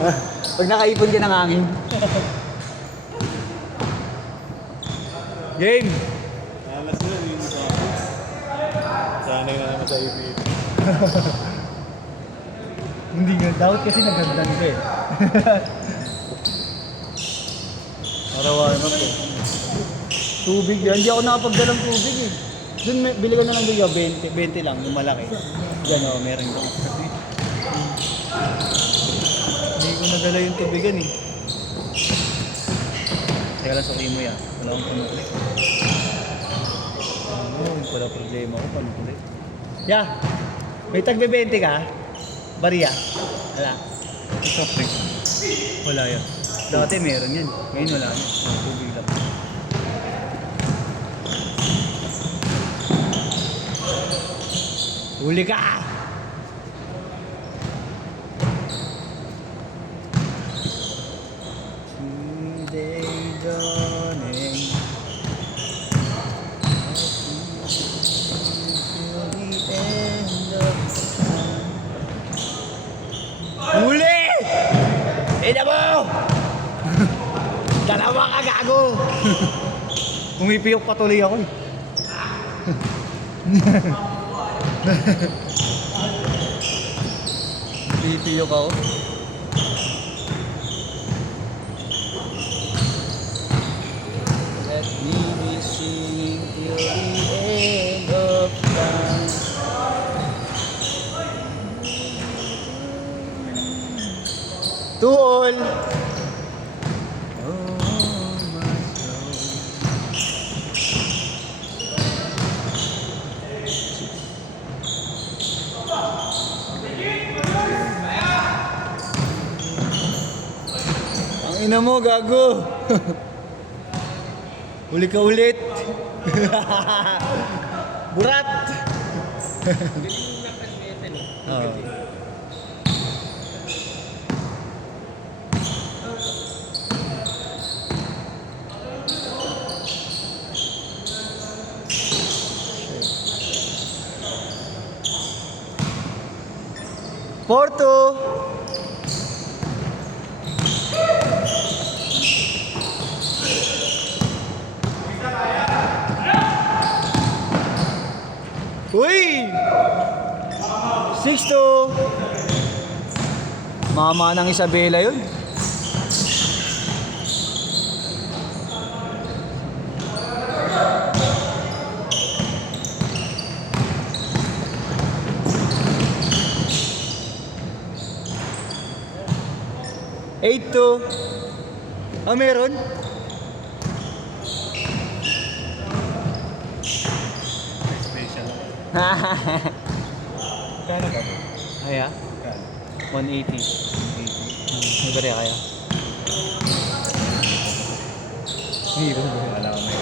Pag nakaipon ka ng hangin. Game! Alas na yung sa akin. Sanay na naman sa ipin. Hindi nga, dapat kasi nagandang ka eh. Arawan naman po. Tubig yan, hindi ako nakapagdalang tubig eh. Doon, bili ko na lang doon 20 lang, yung malaki. Diyan o, meron ko. Hindi ko nadala yung tubigan eh. Teka lang, sorry mo yan. Wala akong panukli. Ano, wala problema ko, panukli. Yeah, may tagbe 20 ka? Bariya? Wala. Soft drink. Wala yan. Dati meron yan. Ngayon wala yan. Tubig lang. Huli ka! Today dawning till the end of time. Huli! Ina mo! Dalawa ka gago! Pumipiyok patuloy ako eh. Pipiyok ako. Let me be singing till the end of time. To all. Oh, my soul. Ang ina mo, gago. Uli ka ulit. Burat. Oh. Porto. Uy! 6-2. Mama ng Isabela yun. Eight to. Ah, meron? Special. Kano ba? Ay, 180. 180. May bariya kaya? Hindi ba? Wala ko may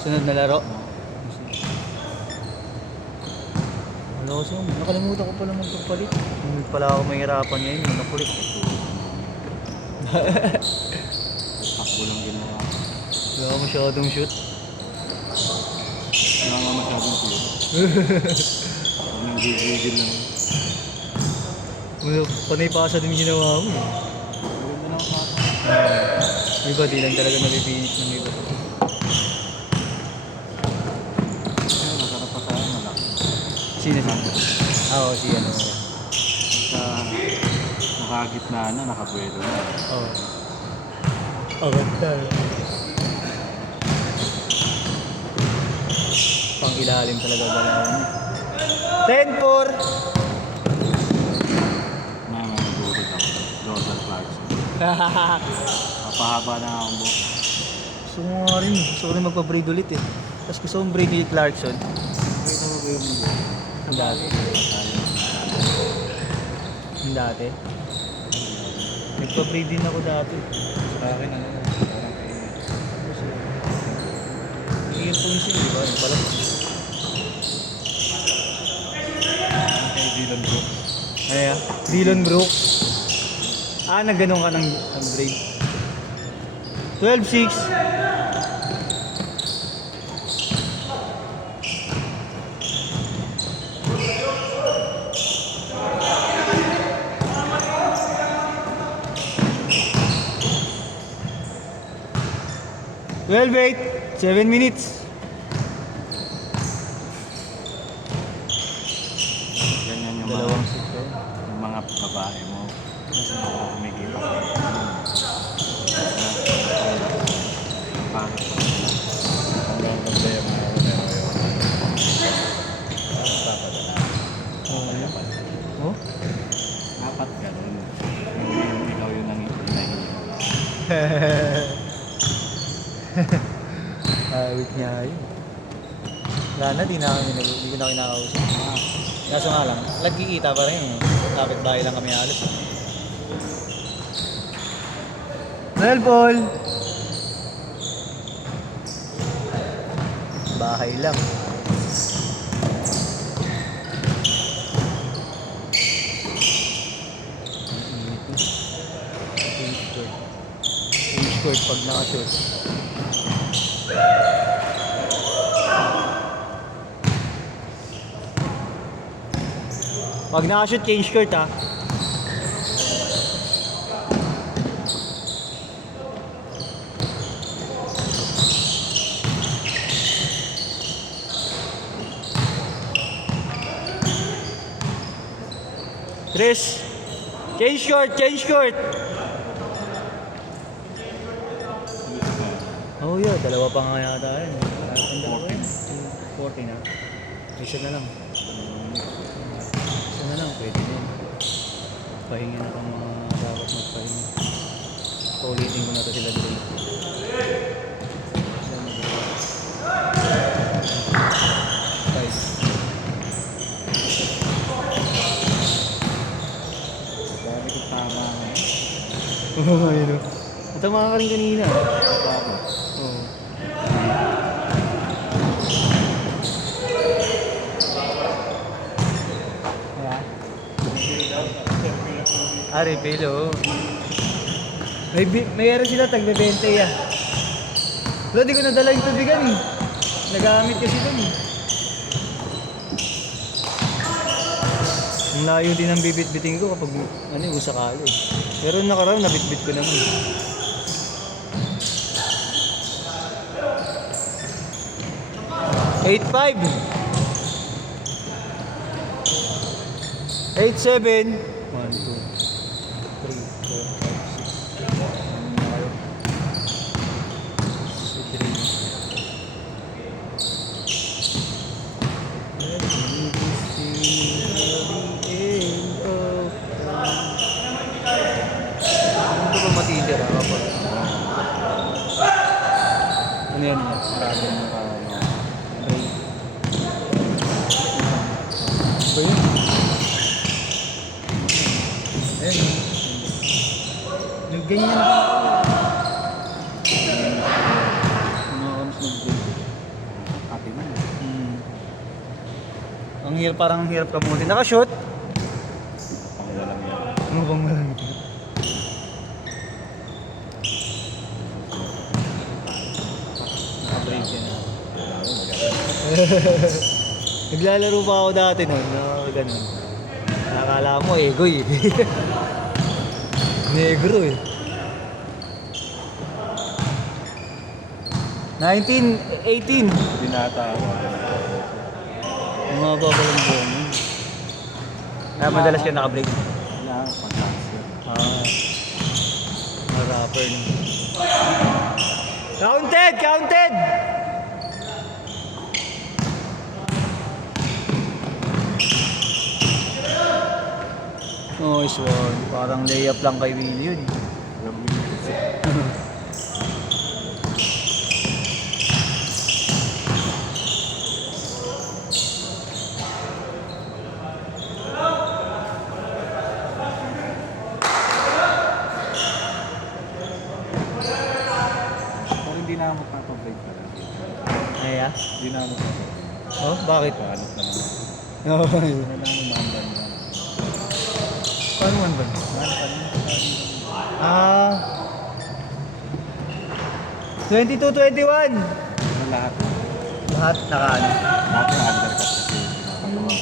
Sunod na laro. Wala ko siya. Nakalimutan ko pala magpapalit. Hindi pala ako mahirapan ngayon. Nakulit. takbo lang ginawa. Wala ako masyadong shoot. Wala nga masyadong tulo. Ako nang gigigil lang. Wala, panay pasa din ginawa mo. Maganda na ako mata. Iba, di lang talaga nabibinit ng iba. Masarap pa tayo malaki. Sino siya? Oo, si ano. Sa nakagitna na, nakabuelo na. Oo. Agad. Pang ilalim talaga galawan niya. 10-4. Mama, nagulot ako. Jordan Clarkson. Papahaba na akong buhok. Gusto ko nga rin. Gusto ko rin magpa-braid ulit eh. Tapos gusto kong braid ni Clarkson. Pakita mo ba yung buhok? Ang dati. Ang dati. Nagpa-braid din ako dati. Sa akin, ano, parang kay Earphones yun, di ba? Yung pala. Dylan Brooks. Ay, Dylan Brooks. Ah, nagganon ka ng braid. 12-6. 12-8. 7 minutes. Ganyan yung Dalawang set ko. yung mga babae mo. Kasi kumikita ka. Bakit? Hanggang ganda yung mga papadala. Oh? Dapat ganun. Ikaw yung nangihingi. Awit niya yun. Wala na, di ko na kinakausap. Kaso nga lang, nagkikita pa rin. Kapit bahay lang kami halos. Well, Paul! Bahay lang. Change court pag nakashoot. Pag nakashoot, change court ha. Chris, change court, change court. Oh yeah, dalawa pa nga yata yun. Ang dalawa yun. 40 na. Isa na lang. Isa na lang, pwede na yun. Pahinga na kung mga dapat magpahinga. Paulitin ko na ito sila dito. Five. Sabi ko tama. Oo, ayun o. Natama ka rin kanina. Tama. Oo. Refill oh. Mayroon sila tagbe-20 ah. Wala, di ko nadala yung tubigan eh. Nagamit kasi dun eh. Ang layo din ang bibit-biting ko kapag ano yung sakali eh. Pero nakaraan nabit-bit ko naman. $8.5 $8.7 1, 2 3, 4, 5, 6 ano ba matitira ka pa? Ano yan? Marami yung Break. Ba yun? Ayun. Yung ganyan na. Mga kams nag-break. happy man. Ang hirap, parang ang hirap kamutin. Nakashoot? Ang walang yan. Ano bang malang? Naka-break yan. Naglalaro pa ako dati nun, ganun. Nakakala mo, egoy eh. Negro eh. 19, 18. Binata ako. Ang mga babalang buwan yun. Madalas ka naka-break. Wala, pag-answer. Mga rapper nun. Counted! Counted! Nice one. Parang layup lang kay Willie yun. Pero hindi na ako magpapabreak pala. Ay ah? Hindi na ako magpapabreak. Oh, bakit? Paanot na naman. Oh, Ano lang yung mandan lang. paano man ba? Ah. 22-21. Ano lahat? Lahat nakaano. Lahat yung undercut kasi pinapagawa.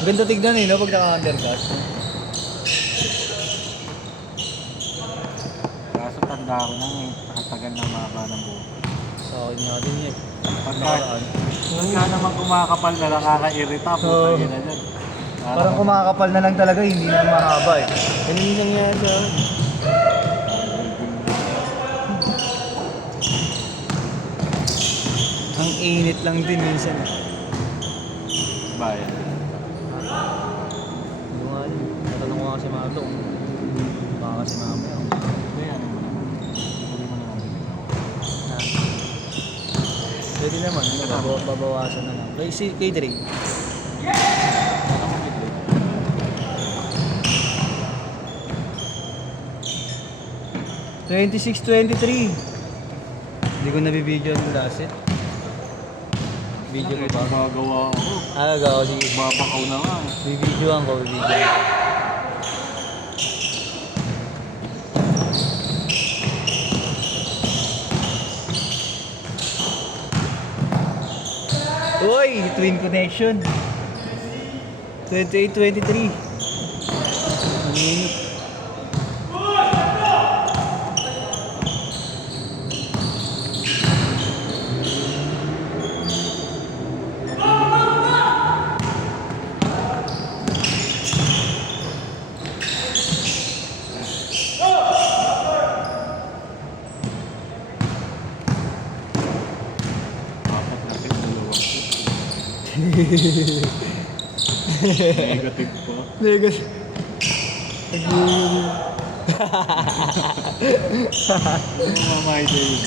Ganda tignan eh, no? Pag naka-undercut. Kaso tanda na ako nang nakatagal na mahaba ng buhok. Sa akin nga din eh. Pagka naman kumakapal na nakaka-irita, Oo. puta yun na dyan. Parang kumakapal na lang talaga, hindi na mahaba eh. Ganun yung nangyayari sa akin. Ang init lang din minsan. Bayan. Hindi nga yun. Natanong ko nga si Mato. Baka kasi mamaya. Bayan mo naman. Huli mo naman din. Ha? Pwede naman, babawasan na lang. Kay Dre. Ano mo bigla? 26-23. Hindi ko nabibideo ang last set. Video ko ba? Gagawa ako. Gawa. Sige. Babakaw na nga. Bibidyoan ko, bibidyoan. Uy! Twin connection. 28-23. Ang init. Apat na pit, dalawang Negative pa. Negas. Mamay din.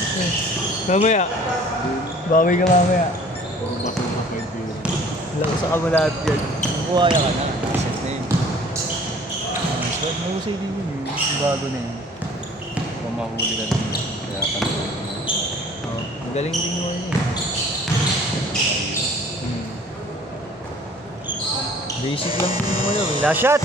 Mamaya. Bawi ka mamaya. Puro basura pa yung tiro. Lakas ka mo lahat yan. Buhaya ka na. Set na yun. Swag na usay din yun. Bago na yun. Kung mahuli ka din. Kaya tanong ko na. Oh, magaling din yun eh. Basic lang din naman yun. Last shot!